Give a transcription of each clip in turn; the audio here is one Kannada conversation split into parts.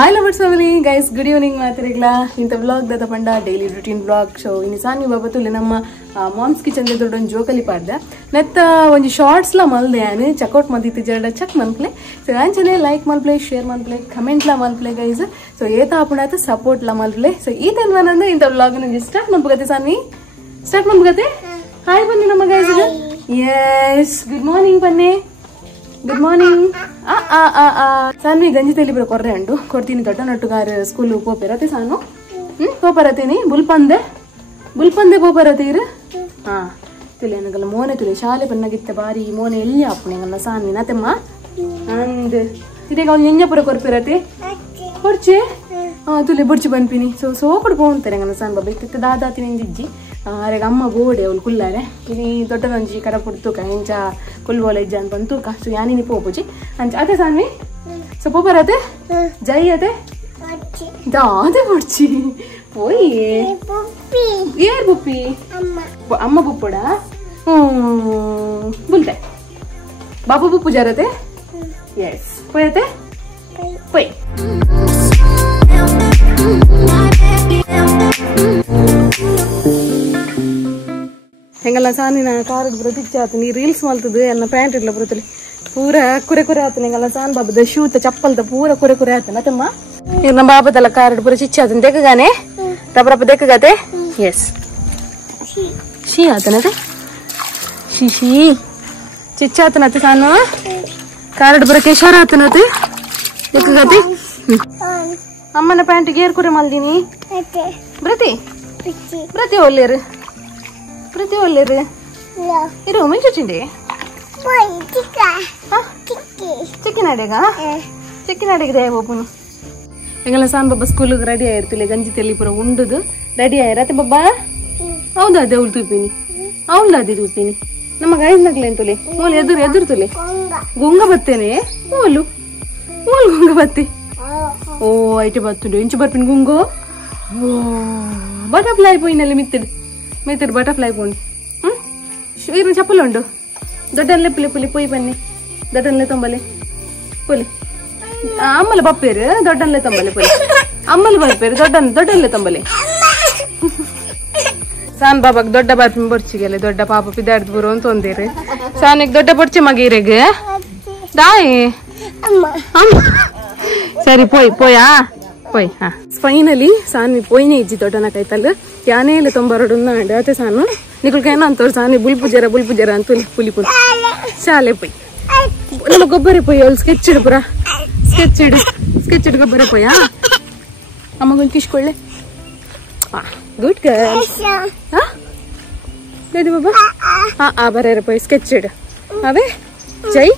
Hi lovers family guys, good evening ಮಾತ್ರಿಗ್ಲಾ ಇಂತ vlog ದ ತಪಂಡ ಡೈಲಿ ರೂಟೀನ್ vlog ಶೋ ಇನಿ ಸಾನಿ ಬಾಬತುಲೆ ನಮ್ಮ ಮಾಮ್ಸ್ ಕಿಚನ್ ದ ದೊಡ್ಡ ಜೋಕಲಿ ಪಾಡ್ದ ನೆತ್ತ ಒಂಜಿ ಶಾರ್ಟ್ಸ್ ಲ ಮಲ್ದೆ ಆನೆ ಚೆಕ್ಔಟ್ ಮದಿತಿ ಜಡ ಚೆಕ್ ಮನ್ಪ್ಲೆ ಸೊ ಅಂಚನೆ ಲೈಕ್ ಮಲ್ಪ್ಲೆ ಶೇರ್ ಮಲ್ಪ್ಲೆ ಕಮೆಂಟ್ ಲ ಮಲ್ಪ್ಲೆ ಗೈಸ್ ಸೊ ಏತ ಆಪುಣಾತ ಸಪೋರ್ಟ್ ಲ ಮಲ್ಪ್ಲೆ ಸೊ ಈ ತನ್ವನಂದ ಇಂತ vlog ನ ಸ್ಟಾರ್ಟ್ ಮಲ್ಪಗತೆ ಸಾನಿ ಸ್ಟಾರ್ಟ್ ಮಲ್ಪಗತೆ ಹಾಯ್ ಬನ್ನಿ ನಮ್ಮ ಗೈಸ್ ಯೆಸ್ ಗುಡ್ ಮಾರ್ನಿಂಗ್ ಬನ್ನಿ ಗುಡ್ ಮಾರ್ನಿಂಗ್ ಸಾನ್ವಿ ಗಂಜಿ ತೆಲಿ ಬರೋ ಕೊರ್ರೆ ಅಂಡು ಕೊಡ್ತೀನಿ ದೊಡ್ಡ ನಟ್ಟುಗಾರ ಸ್ಕೂಲ್ ಪೋಪೆರತೆ ಸಾನು ಪೋಪರತೀನಿ ಬುಲ್ಪಂದೆ ಪೋಪರತೀರು ಹಾ ತಿಳಿ ನನಗಲ್ಲ ಮೋನೆ ತುಳಿ ಶಾಲೆ ಪನ್ನಗಿತ್ತ ಬಾರಿ ಮೋನೆ ಎಲ್ಲಿ ಆಪುಣೆ ನನ್ನ ಸಾನ್ವಿ ನತೆಮ್ಮ ಅಂದ್ ಇದೀಗ ಅವ್ನು ನೆಂಜ ಪುರ ಕೊರ್ಪಿರತೆ ಕೊರ್ಚೆ ತುಳಿ ಬುಡ್ಚಿ ಬನ್ಪಿನಿ ಸೋಕಡು ಪೋಂತಾರೆ ನನ್ನ ಸಾನ್ ಬಾಬಾ ಇತ್ತ ದಾದಾತಿ ನೆಂಜಿಜ್ಜಿ ಅರೆಗ ಅಮ್ಮ ಬೋಡೆ ಅವಳು ಕುಲ್ಲಾರೆ ಇನಿ ದೊಡ್ಡದೊಂಜಿ ಕರ ಪುಡ್ತುಕ ಹೆಂಚ ಕುಲ್ಬೋಲ ಇಜ್ಜ ಅಂತ ಬಂತುಕ ಸೊ ಯಾನಿನಿ ಪೋಪುಜಿ ಅಂಚ ಅತೆ ಸಾನ್ವಿ ಸೊ ಪೋಪರತೆ ಜೈ ಅತೆ ದಾದೆ ಬುಡ್ಚಿ ಪೋಯಿ ಏರ್ ಬುಪ್ಪಿ ಅಮ್ಮ ಬುಪ್ಪುಡ ಬುಲ್ತೆ ಬಾಬು ಬುಪ್ಪು ಜರತೆ ಎಸ್ ಪೋಯತೆ ಪೋಯ್ ಹೆಂಗಲ್ಲ ಸಾನಿನ ಕಾರಡ್ ಬರತಿಚ್ಚ ಆತ ನೀ ರೀಲ್ಸ್ ಮಲ್ತದು ಎನ್ನ ಪ್ಯಾಂಟ್ ಇಡ್ಲ ಬರುತ್ತಲಿ ಪೂರ ಕುರೆ ಕುರೆ ಆತ ಹೆಂಗಲ್ಲ ಸಾನ್ ಬಾಬದ ಶೂತ ಚಪ್ಪಲ್ದ ಪೂರ ಕುರೆ ಕುರೆ ಆತ ನತಮ್ಮ ಈಗ ನಮ್ಮ ಬಾಬದಲ್ಲ ಕಾರಡ್ ಪೂರ ಚಿಚ್ಚ ಆತನ ದೇಕಗಾನೆ ರಬ್ಬರಪ್ಪ ದೇಕಗಾತೆ ಎಸ್ ಶೀ ಆತನತೆ ಶಿ ಚಿಚ್ಚ ಆತನತೆ ಸಾನು ಕಾರಡ್ ಬರ ಕೆಶಾರ ಆತನತೆ ದೇಕಗಾತೆ ಅಮ್ಮನ ಪ್ಯಾಂಟ್ ಗೇರ್ ಕುರೆ ಮಲ್ದಿನಿ ಬ್ರತಿ ಬ್ರತಿ ಒಲ್ಲೇರು ಪ್ರತಿ ಒಳ್ಳೆರು ಇರು ಮೆಂಚುಚಿಂಡಿ ಚಿಕ್ಕಿನಾಡೆಗ ಒಬ್ಬನು ಹೆಂಗಲ್ಲ ಸಾನ್ ಬಾಬಾ ಸ್ಕೂಲಿಗೆ ರೆಡಿ ಆಯಿರ್ತಿಲ್ಲ ಗಂಜಿ ತೆಲಿ ಪುರ ಉಂಡುದು ರೆಡಿ ಆಯ್ರತ್ತೆ ಬಾಬಾ ಹೌದಾ ಅದೇ ಅವಳು ತೂಪಿನಿ ಅವಳು ಅದೇ ತೂಪಿನಿ ನಮ್ಮ ಗೈಸ್ ನಗ್ಲೇನ್ ತುಲಿ ಮೂಲ ಎದುರು ತುಲಿ ಗುಂಗ ಬತ್ತೇನೆ ಮೂಲು ಗುಂಗ ಬತ್ತಿ ಓ ಐಟೆ ಬತ್ತುಂಡು ಇಂಚು ಬರ್ಪಿನ ಗುಂಗು ಓ ಬಟರ್ಫ್ಲೈ ಪೋಯಿನಲ್ಲಿ ಮಿತ್ತಿಡು ಬಟರ್ಫ್ಲೈ ಪೋಂಡು ಇರು ಚಪ್ಪಲು ಉಂಡು ದೊಡ್ಡನ್ಲೆ ಪುಲಿ ಪೊಯ್ ಬನ್ನಿ ದೊಡ್ಡನ್ಲೆ ತೊಂಬಲೆ ಪುಲಿ ಅಮ್ಮಲ ಬಪ್ಪೇರು ದೊಡ್ಡನ್ಲೆ ತೊಂಬಲೆ ಪುಲಿ ಅಮ್ಮಲ ಬಪ್ಪೇರು ದೊಡ್ಡನ್ಲೆ ತೊಂಬಲೆ ಸಾನ್ ಬಾಬಾಗ್ ದೊಡ್ಡ ಬಾಪಿ ಬೊರ್ಚಿಗೆಲ್ಲ ದೊಡ್ಡ ಪಾಪ ಪಿದಾಡ್ದು ಬರು ಅಂತ ಒಂದೇರು ಸಾನಿಗೆ ದೊಡ್ಡ ಬೊರ್ಚಿ ಮಗೀರೆಗೆ ದಾಯಿ ಸರಿ ಪೋಯಾ ಪೋಯ್ ಹಾ ಫೈನಲಿ ಸಾನಿ ಪೋಯ್ನೆ ಇಜ್ಜಿ ದೊಡ್ಡನ ಕೈತಲ್ಲು ಯಾನೇ ಇಲ್ಲ ತೊಂಬರಡು ಅತೆ ಸಾನು ನಿಕುಲ್ಕೇನ ಅಂತವ್ರು ಸಾನಿ ಬುಲ್ಪುಜರ ಅಂತ ಪುಲಿ ಶಾಲೆ ಪೊಯ್ ನಮ್ಮ ಗೊಬ್ಬರ ಪೊಯ್ ಅವಳು ಸ್ಕೆಚ್ ಇಡು ಪುರ ಸ್ಕೆಚ್ ಇಡು ಗೊಬ್ಬರ ಪೊಯ್ಯಾ ಅಮ್ಮಗೊಂದು ಕಿಶ್ಕೊಳ್ಳೆ ಗುಡ್ ಗರ್ಲ್ ದಾದಿ ಬಾಬಾ ಹಾ ಬರ ಪೊಯ್ ಸ್ಕೆಚ್ ಇಡು ಅವೇ ಜೈ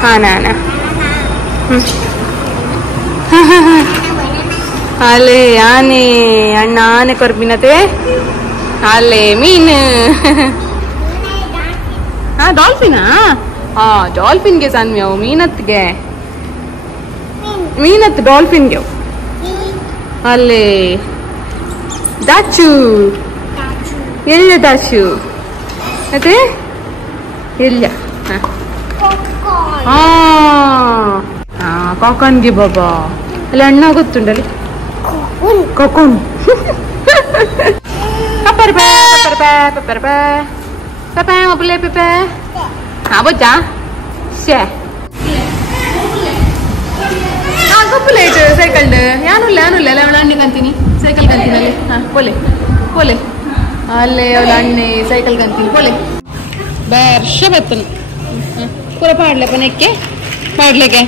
ಹಾ ನಾನ ಅಲೆ ಆನೆ ಅಣ್ಣ ಆನೆ ಕೊರ್ಬಿನತೆ ಅಲೆ ಮೀನು ಹಾ ಡಾಲ್ಫಿನಾ ಹಾ ಡಾಲ್ಫಿನ್ಗೆ ಸಾನ್ವಿ ಅವು ಮೀನತ್ ಡಾಲ್ಫಿನ್ಗೆ ಅವು ಅಲ್ಲೇ ದಾಚು ಎಲ್ಲ ದಾಚು ಅದೇ ಎಲ್ಲ ಹಾ ಕಾಕನ್ಗೆ ಬಾಬಾ ಅಲ್ಲ ಅಣ್ಣ ಗೊತ್ತುಂಡಲ್ಲಿ ಕೊಕೊನ್ pepe apa aja sih aku boleh itu cycle deh ya anu le andi kantini cycle kantini boleh alle andi cycle kantini boleh bersih betul pura padle panekke padle ke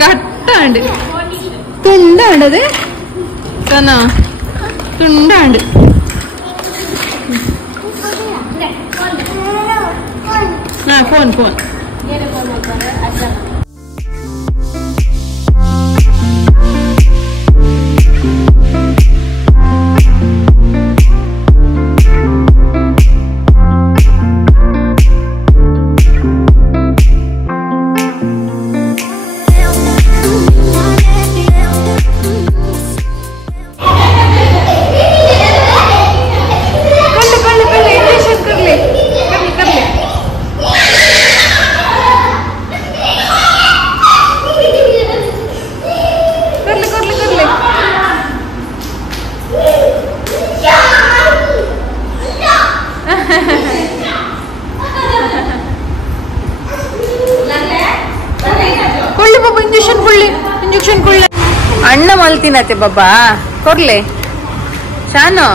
കട്ടാണ്ട് തുണ്ടാണ്ടത് തന്നാ തുണ്ടാണ്ട് ഫോൺ ಮಲ್ತಿನತೆ ಬಾಬಾ ಕೊರ್ಲೆ ಶಾನು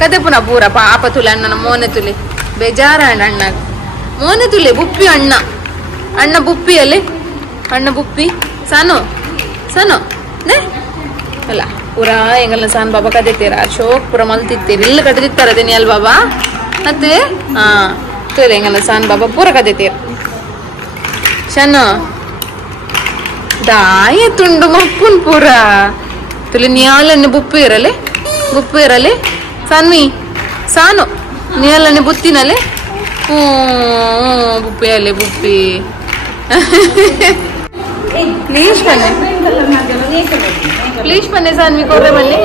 ಕದೆ ಪುನಃ ಪೂರ ಪಾಪ ತುಲೆ ಅಣ್ಣನ ಮೋನೆ ತುಲೆ ಬೇಜಾರ ಅಣ್ಣ ಮೋನೆ ತುಲೆ ಬುಪ್ಪಿ ಅಣ್ಣ ಬುಪ್ಪಿಯಲ್ಲಿ ಅಣ್ಣ ಬುಪ್ಪಿ ಸಾನು ಸಾನು ನೇ ಅಲ್ಲ ಪೂರ ಎಂಗಲ್ನ ಸಾನ್ ಬಾಬಾ ಕದೀತೀರ ಅಶೋಕ್ ಪೂರ ಮಲ್ತಿತ್ತೀರಿ ಇಲ್ಲ ಕದಿತ್ತಾರದೇನಿ ಅಲ್ ಬಾಬಾ ಮತ್ತೆ ಹಾ ತೋರಿ ಎಂಗಲ್ನ ಸಾನ್ ಬಾಬಾ ಪೂರ ಕದೀತೀರ ಶಾನು ದಾಯ ತುಂಡು ಮಪ್ಪುನ್ ಪೂರ ತುಲಿ ನಿಯಾಲನೆ ಬುಪ್ಪಿ ಇರಲಿ ಸಾನ್ವಿ ಸಾನು ನಿಯಾಲನೆ ಬುತ್ತಿನಲ್ಲಿ ಬುಪ್ಪಿಯಲ್ಲಿ ಬುಪ್ಪಿ ಪ್ಲೀಸ್ ಬನ್ನಿ ಸಾನ್ವಿ ಕೊರ್ರೆ ಬನ್ನಿ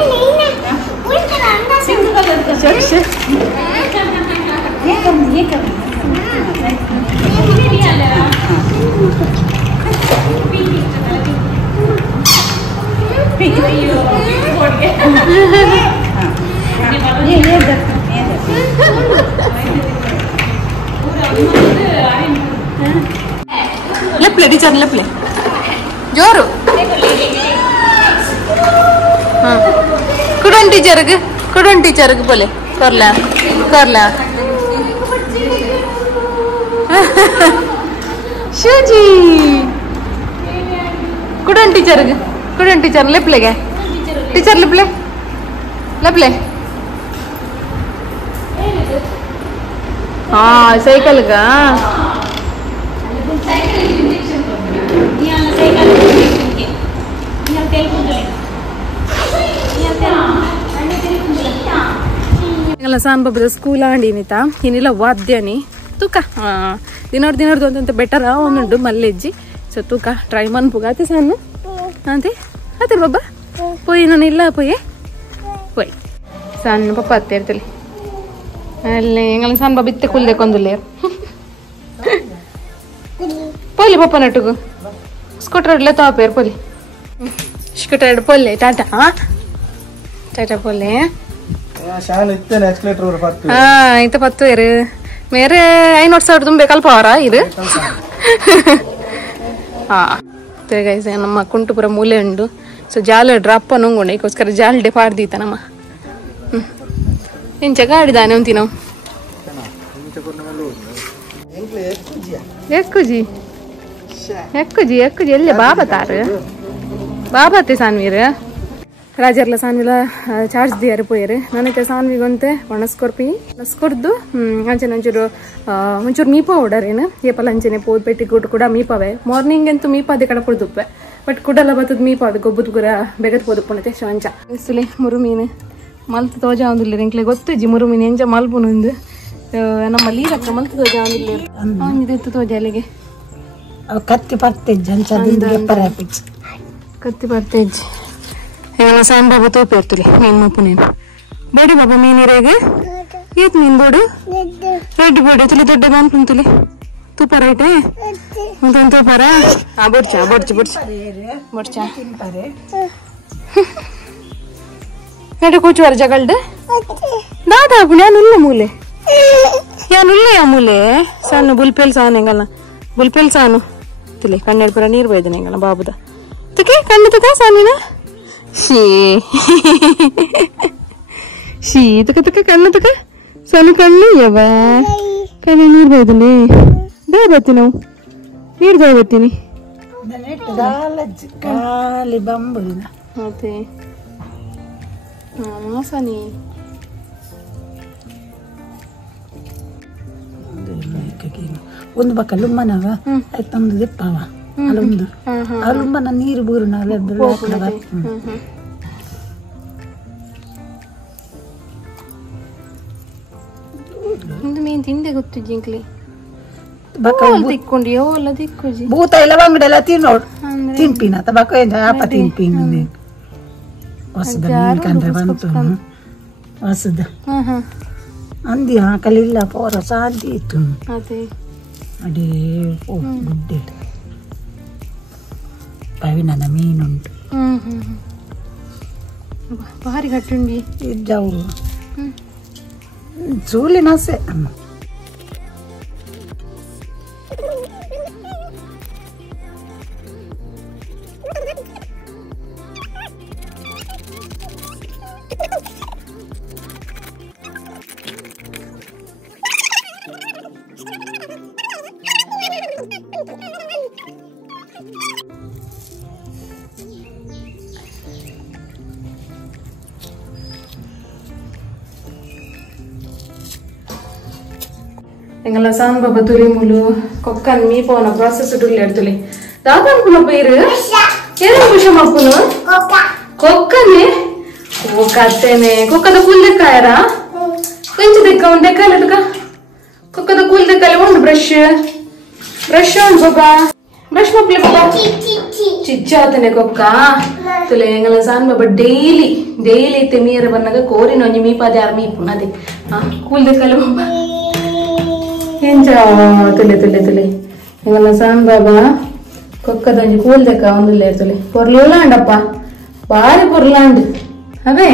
लेपले टीचर लेपले जोरू हाँ कुडन टीचर के बोले कर ला शूजी कुडन टीचर लेपले गए टीचर लेपले हाँ साइकिल का ಸಾನ್ ಬಾಬದ ಸ್ಕೂಲ್ ಆಂಡಿನಿತ ಏನಿಲ್ಲ ವಾದ್ಯನಿ ತೂಕ ದಿನೋರ್ದು ಅಂತ ಬೆಟರ್ ಒಂದುಂಟು ಮಲ್ಲೆಜ್ಜಿ ಸೊ ತೂಕ ಟ್ರೈ ಮನ್ಪುಗ ಅತ್ತೆ ಸಾನು ಅಂತೆ ಅತ್ತೆ ಬಾಬಾ ಪೋಯಿ ನಾನು ಇಲ್ಲ ಪೋಯೆ ಪೋಯ್ ಸಣ್ಣ ಪಪ್ಪ ಅತ್ತೆ ಇರ್ತಲಿ ಅಲ್ಲೇ ಎಂಗಲ್ಲ ಸಾನ್ ಬಾಬಾ ಇತ್ತೆ ಕುಲ್ದೆ ಕೊಂದುಲ್ಲೆ ಪೋಲಿ ಪಪ್ಪ ನಟುಗು ಸ್ಕೂಟರ್ ತೋಪೇರ್ ಪೋಲಿ ಸ್ಕೂಟರ್ ಪೋಲೆ ಟಾಟಾ ಪೋಲೆ ಇಂತ 10 ಏರು ಮೇರೆ 500,000 ತುಂಬಬೇಕಲ್ಪ ಅವರ ಇದು ಹಾ ಗೈಸ್ ನಮ್ಮ ಕುಂಟುಪುರ ಮೂಲೆ ಉಂಡು ಸೊ ಜಾಲ ಡ್ರಾಪ್ ಅನ್ನೋಂಗೊಂಡು ಈಗೋಸ್ಕರ ಜಾಲ್ಡೆ ಪಾಡ್ದೀತ ನಮ್ಮ ಇಂಚ ಗಾಡಿದಾನೆ ಅಂತೀ ನಾವು ಎಕ್ಕುಜಿ ಎಲ್ಲೇ ಬಾಬಾ ಬಾಬತ್ತೆ ಸಾನ್ವೀರ್ ರಾಜರ್ಲ ಸಾನ್ವಿಲ ಚಾರ್ಜ್ ದಿಯಾರು ಪೋಯರು ನನಗೆ ಸಾನ್ವಿಗಂತೆ ಒಣಸ್ಕೊರ್ದು ಅಂಚೆನಂಚೂರು ಒಂಚೂರು ಮೀಪ ಓಡರೇನು ಏಪಲ್ಲ ಅಂಚೆನೆ ಪೋದ್ ಪೆಟ್ಟಿಗುಟ್ಟು ಕೂಡ ಮೀಪವೆ ಮಾರ್ನಿಂಗ್ ಅಂತೂ ಮೀಪ ಅದೇ ಕಡೆ ಪುಡ್ದುಪ್ಪೆ ಬಟ್ ಕುಡಲ್ಲ ಬತ್ತದ ಮೀಪ ಅದು ಗೊಬ್ಬದ ಗುರ ಬೆಗದ್ ಪೋದುಪ್ಪುಣತೆ ಶಂಚ ಇಸುಲೆ ಮುರು ಮೀನು ಮಲ್ತು ತೋಜ ಒಂದಿಲ್ಲ ಇಂಕ್ಲೆ ಗೊತ್ತಜ್ಜಿ ಮುರು ಮೀನು ಎಂಜ ಮಲ್ಪುನೊಂದು ನಮ್ಮಲ್ಲಿ ಲಕ್ಕ ಮಲ್ತು ತೋಜ ಒಂದಿಲ್ಲ ಇದಿತ್ತು ತೋಜ ಅಲ್ಲಿಗೆ ಕತ್ತಿ ಬರ್ತೇಜ್ಜಿ ಸಾನ್ ಬಾಬಾ ತೋಪೆ ಇರ್ತಲಿ ಮೀನ್ ಮಪ್ಪನೇನು ಬೋಡಿ ಬಾಬಾ ಮೀನಿರಾಗ ಏತ್ ಮೀನ್ ಬೋಡು ರೆಡ್ ಬೋಡಿ ತುಲಿ ದೊಡ್ಡ ಬಾಂಪುನ್ ತುಲಿ ತುಪ್ಪ ರೈಟೆ ಒಂದು ತುಪ್ಪರ ಬೊಡ್ಚ ಎಡೆ ಕೂಚುವಾರ ಜಗಲ್ಡ್ ದಾದಾ ಯಾನುಲ್ಲ ಮೂಲೆ ಯಾ ಮೂಲೆ ಸಾನು ಬುಲ್ಪೇಲ್ ಸಾನು ಹೆಂಗಲ್ಲ ಬುಲ್ಪೇಲ್ ಸಾನು ತುಲಿ ಕಣ್ಣೆಡ್ ಪುರ ನೀರು ಬೈದನೆ ಹೆಂಗಲ್ಲ ಬಾಬುದ ತುಕೆ ಕಣ್ಣು ತುಕ ಸಾನಿನ ಶೀ ತುಕ ಕಣ್ಣು ತುಕ ಸಾನು ಕಣ್ಣು ಯವ ಕಣ್ಣು ನೀರು ಬೈದನೆ ದೇ ಬತ್ತಿ ನಾವು ನೀರು ದೇ ಬತ್ತೀನಿ ಖಾಲಿ ಬಂಬು ಅದೇ ಮಾಸನಿ ಒಂದು ಬಕ್ಕ ಲುಮ್ಮನವ ಆಯ್ತೊಂದು ದಿಪ್ಪವ ಅಲ್ಲೊಂದು ಆ ಲುಮ್ಮನ ನೀರು ಬೂರಿನ ಮೀನ್ ತಿಂದೆ ಗೊತ್ತು ಜಿಂಕ್ಲಿ ಭೂತ ಎಲ್ಲ ಬಂಗಡೆ ಎಲ್ಲ ತಿನ್ನೋಡು ತಿನ್ಪಿನ ಬಕ್ಕ ಆಪ ತಿನ್ಪಿನ ಹೊಸದ ಕಂಡ್ರೆ ಬಂತು ಹೊಸದ ಅಂದಿ ಹಾಕಲಿಲ್ಲ ಪೋರ ಸಾಧ್ಯ ಇತ್ತು ಅಡೇ ಗುಡ್ಡೆ ಪವಿನನ ಮೀನುಂಟು ಭಾರಿ ಗಟ್ಟುಂಡಿ ಇದ್ದವರು ಸೂಲಿನ ಆಸೆ ಅಮ್ಮ Engala san baba turi mulu kokkan mi pona process dulu leduli. Dadan puno peiru? Kera pusha mapunu? Kokkane? Kokkatene. Kokkada kulle kayara? Kenchi dekka unde kala duka? Kokkada kulle kala undu brush. Brush on baba. Brush mapule baba. Chicha atene kokka. Tule engala san baba daily ite miyara bannaga kori nonji mi pade armi punade. Kulle kala baba. Enja tule engala san baba kokkadanji cool dekka ondu ledule porlulandappa bari porlandi ave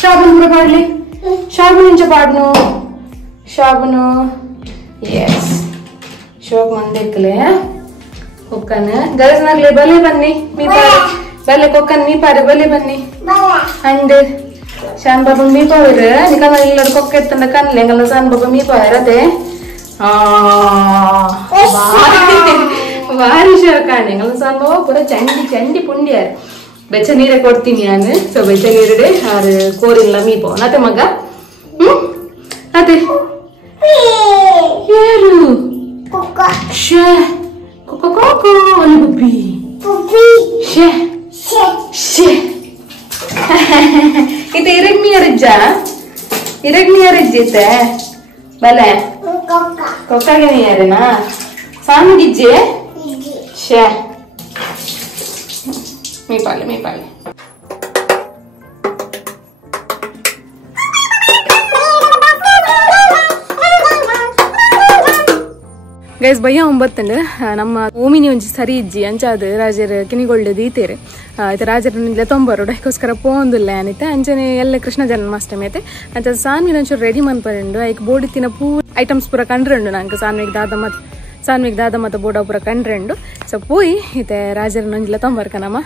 shabun pura paadli shabun incha paadnu shabunu yes shok mandekle kokkane galasnagle bale banni mi pare bale kokkan mi pare bale banni and san baba mi pare nikana illadu kokkettanda kanle engala san baba mi pare ade Vari shakane engala san baba pura chandi pundiyaru becha neere kodtini anu so becha neerude ar korilla mi po nate maga nate yaru kokka she kokko oli puppy she ite iragni arajjite bale kokka ge ni arena sanu gijje she me pale guys bhaiya 9 ನಮ್ಮ ಓಮಿನಿ ಒಂಜಿ ಸರಿ ಇಜ್ಜಿ ಅಂಚಾದ ರಾಜರ ಕಿನಿಗೊಳ್ಳು ದೀತೆರೆ ಐತೆ ರಾಜರನಿಂದ ತೊಂಬರು ಅದಕ್ಕೋಸ್ಕರ ಪೋಂದುಲ್ಲ ಅನಿತೆ ಅಂಚನೆ ಎಲ್ಲ ಕೃಷ್ಣ ಜನ್ಮಾಷ್ಟಮಿ ಐತೆ ಅಂಚ ಸಾನ್ವಿನ ಒಂಚೂರು ರೆಡಿ ಮನ್ಪರೆಂಡು ಐಕ್ ಬೋಡಿತ್ತಿನ ಪೂ ಐಟಮ್ಸ್ ಪೂರ ಕಂಡ್ರೆಂಡು ನಂಗೆ ಸಾನ್ವಿಗೆ ದಾದ ಮತ ಬೋಡ ಪೂರ ಕಂಡ್ರೆಂಡು ಸೊ ಪೋಯಿ ಐತೆ ರಾಜರನೊಂಜಿಲ್ಲ ತೊಂಬರ್ಕನಮ್ಮ